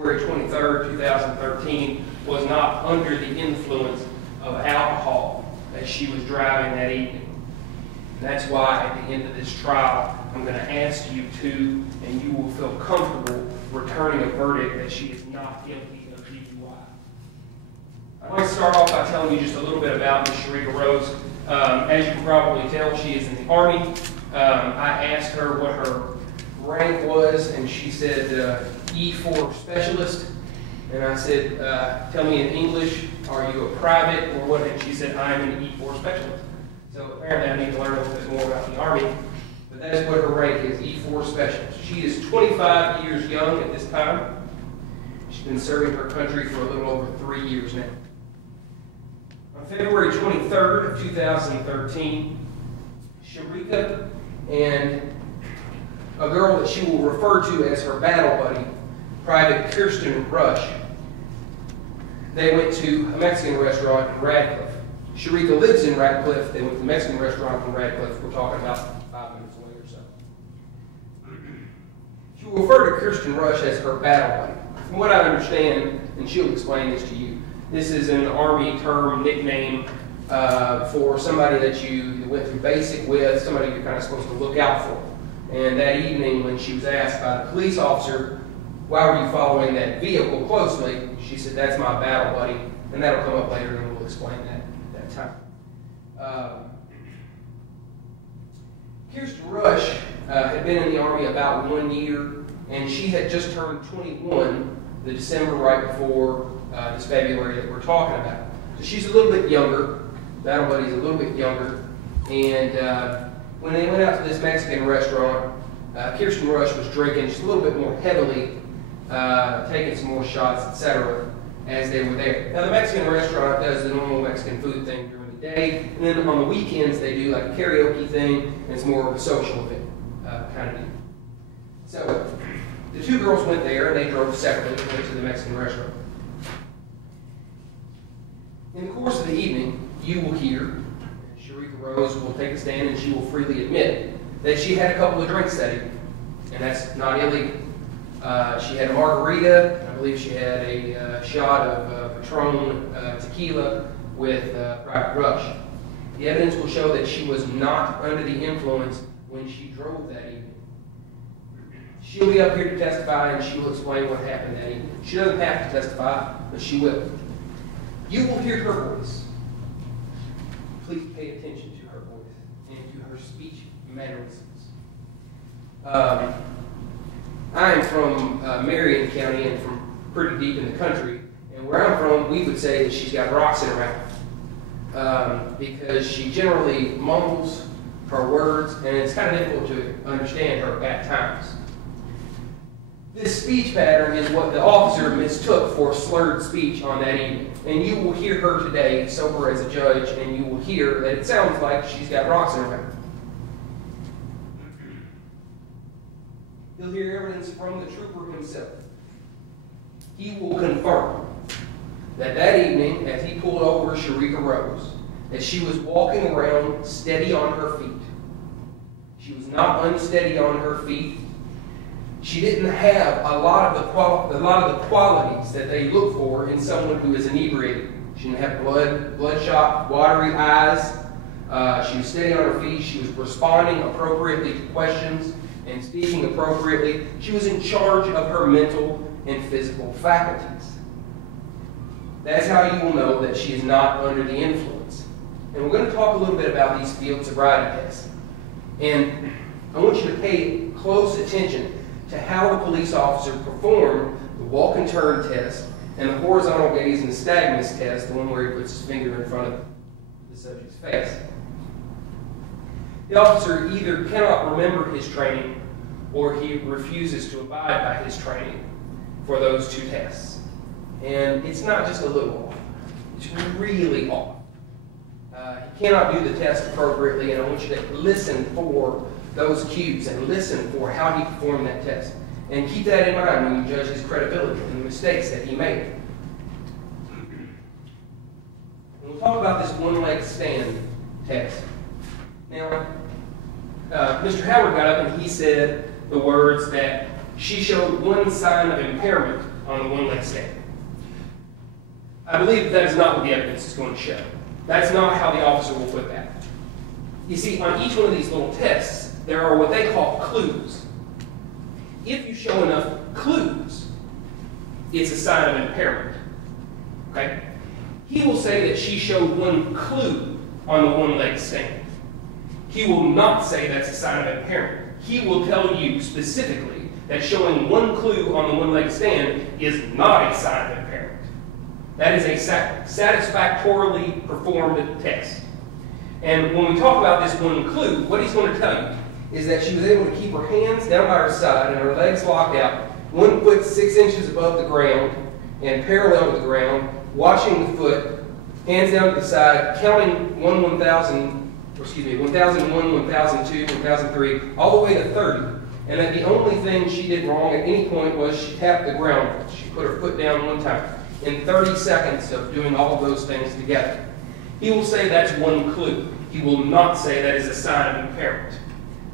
February 23rd, 2013, was not under the influence of alcohol as she was driving that evening. And that's why at the end of this trial, I'm going to ask you to, and you will feel comfortable returning a verdict that she is not guilty of DUI. I'd like to start off by telling you just a little bit about Ms. Sharika Rose. As you can probably tell, she is in the Army. I asked her what her rank was, and she said E4 specialist. And I said, tell me in English, are you a private or what? And she said, I am an E4 specialist. So apparently I need to learn a little bit more about the Army. But that is what her rank is, E4 specialist. She is 25 years young at this time. She's been serving her country for a little over 3 years now. On February 23rd of 2013, Sharika and a girl that she will refer to as her battle buddy, Private Kirsten Rush, they went to a Mexican restaurant in Radcliffe. Sharika lives in Radcliffe. They went to the Mexican restaurant in Radcliffe. We're talking about 5 minutes away or so. She will refer to Kirsten Rush as her battle buddy. From what I understand, and she'll explain this to you, this is an Army term, nickname for somebody that you went through basic with, somebody you're kind of supposed to look out for. And that evening when she was asked by the police officer, why were you following that vehicle closely, she said, that's my battle buddy. And that'll come up later and we'll explain that at that time. Kirsten Rush had been in the Army about 1 year, and she had just turned 21 the December right before this February that we're talking about. So she's a little bit younger. Battle Buddy's a little bit younger. And when they went out to this Mexican restaurant, Kirsten Rush was drinking just a little bit more heavily, taking some more shots, etc., as they were there. Now, the Mexican restaurant does the normal Mexican food thing during the day, and then on the weekends they do like a karaoke thing, and it's more of a social event kind of deal. So the two girls went there, and they drove separately, went to the Mexican restaurant. In the course of the evening, you will hear Sharika Rose will take a stand, and she will freely admit that she had a couple of drinks that evening, and that's not illegal. She had a margarita. I believe she had a shot of Patron tequila with Private Rush. The evidence will show that she was not under the influence when she drove that evening. She'll be up here to testify, and she will explain what happened that evening. She doesn't have to testify, but she will. You will hear her voice. Please pay attention to her voice and to her speech mannerisms. I am from Marion County and from pretty deep in the country, and where I'm from, we would say that she's got rocks in her mouth because she generally mumbles her words, and it's kind of difficult to understand her at times. This speech pattern is what the officer mistook for slurred speech on that evening. And you will hear her today, sober as a judge, and you will hear that it sounds like she's got rocks in her mouth. You'll hear evidence from the trooper himself. He will confirm that that evening, as he pulled over Sharika Rose, that she was walking around steady on her feet. She was not unsteady on her feet. She didn't have a lot of the qualities that they look for in someone who is inebriated. She didn't have bloodshot, watery eyes. She was steady on her feet. She was responding appropriately to questions and speaking appropriately. She was in charge of her mental and physical faculties. That's how you will know that she is not under the influence. And we're going to talk a little bit about these field sobriety tests. And I want you to pay close attention to how the police officer performed the walk and turn test and the horizontal gaze and nystagmus test, the one where he puts his finger in front of the subject's face. The officer either cannot remember his training or he refuses to abide by his training for those two tests. And it's not just a little off. It's really off. He cannot do the test appropriately, and I want you to listen for those cues and listen for how he performed that test. And keep that in mind when you judge his credibility and the mistakes that he made. And we'll talk about this one-leg stand test. Now, Mr. Howard got up and he said the words that she showed one sign of impairment on the one-leg stand. I believe that is not what the evidence is going to show. That's not how the officer will put that. You see, on each one of these little tests, there are what they call clues. If you show enough clues, it's a sign of impairment. Okay? He will say that she showed one clue on the one-leg stand. He will not say that's a sign of impairment. He will tell you specifically that showing one clue on the one-leg stand is not a sign of impairment. That is a satisfactorily performed test. And when we talk about this one clue, what he's going to tell you is that she was able to keep her hands down by her side and her legs locked out, 1 foot 6 inches above the ground and parallel to the ground, watching the foot, hands down to the side, counting 1001, 1002, 1003, all the way to 30. And that the only thing she did wrong at any point was she tapped the ground. She put her foot down one time. In 30 seconds of doing all of those things together. He will say that's one clue. He will not say that is a sign of impairment.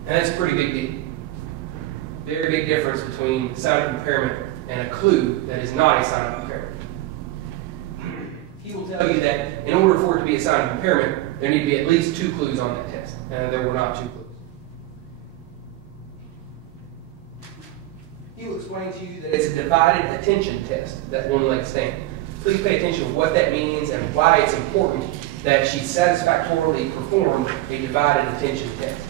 And that's a pretty big deal. Very big difference between a sign of impairment and a clue that is not a sign of impairment. He will tell you that in order for it to be a sign of impairment, there need to be at least 2 clues on that test. And there were not 2 clues. He will explain to you that it's a divided attention test, that one-leg stand. Please pay attention to what that means and why it's important that she satisfactorily performed a divided attention test.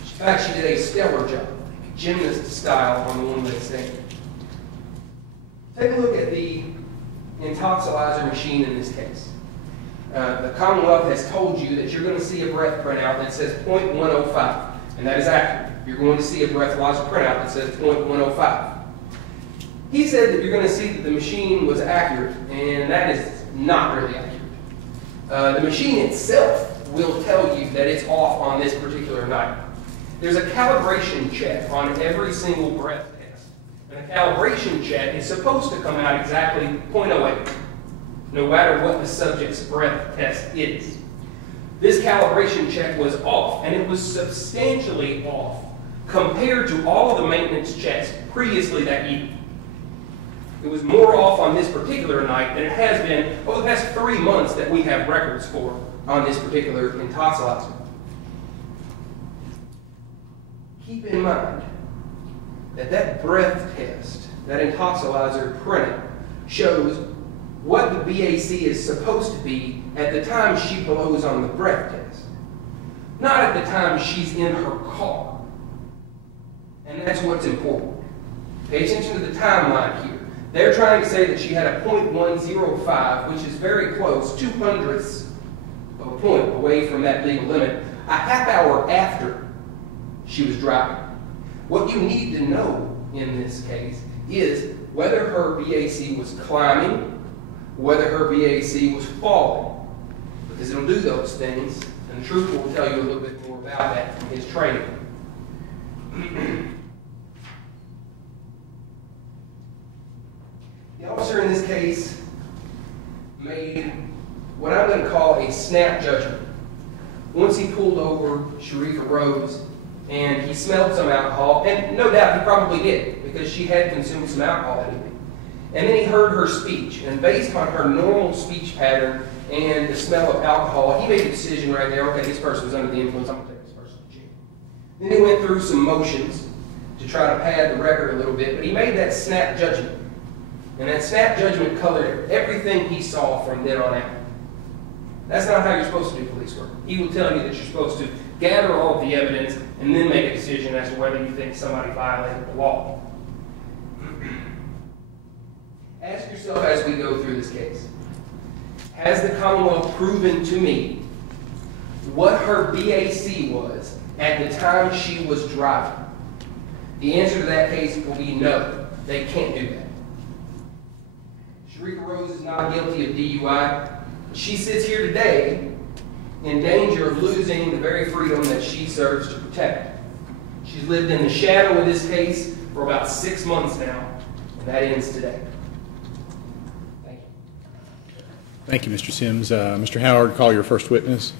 In fact, she did a stellar job, gymnast style, on the one-leg stand. Take a look at the intoxilizer machine in this case. The Commonwealth has told you that you're going to see a breath printout that says 0.105, and that is accurate. You're going to see a breathalyzer printout that says 0.105. He said that you're going to see that the machine was accurate, and that is not really accurate. The machine itself will tell you that it's off on this particular night. There's a calibration check on every single breath test. And a calibration check is supposed to come out exactly 0.08, no matter what the subject's breath test is. This calibration check was off, and it was substantially off compared to all of the maintenance checks previously that evening. It was more off on this particular night than it has been over the past 3 months that we have records for on this particular intoxilizer. Keep in mind that that breath test, that intoxilizer printout, shows what the BAC is supposed to be at the time she blows on the breath test, not at the time she's in her car. And that's what's important. Pay attention to the timeline here. They're trying to say that she had a 0.105, which is very close, 0.02 of a point away from that legal limit, a half hour after she was driving. What you need to know in this case is whether her BAC was climbing, whether her BAC was falling, because it'll do those things, and the trooper will tell you a little bit more about that from his training. The officer in this case made what I'm going to call a snap judgment. Once he pulled over Sharifa Rose and he smelled some alcohol, and no doubt he probably did because she had consumed some alcohol that evening. And then he heard her speech, and based on her normal speech pattern and the smell of alcohol, he made a decision right there, okay, this person was under the influence, I'm going to take this person to jail. Then he went through some motions to try to pad the record a little bit, but he made that snap judgment. And that snap judgment colored everything he saw from then on out. That's not how you're supposed to do police work. He will tell you that you're supposed to gather all of the evidence and then make a decision as to whether you think somebody violated the law. Ask yourself as we go through this case, has the Commonwealth proven to me what her BAC was at the time she was driving? The answer to that case will be no. They can't do that. Sharifa Rose is not guilty of DUI. She sits here today in danger of losing the very freedom that she serves to protect. She's lived in the shadow of this case for about 6 months now, and that ends today. Thank you. Thank you, Mr. Sims. Mr. Howard, call your first witness.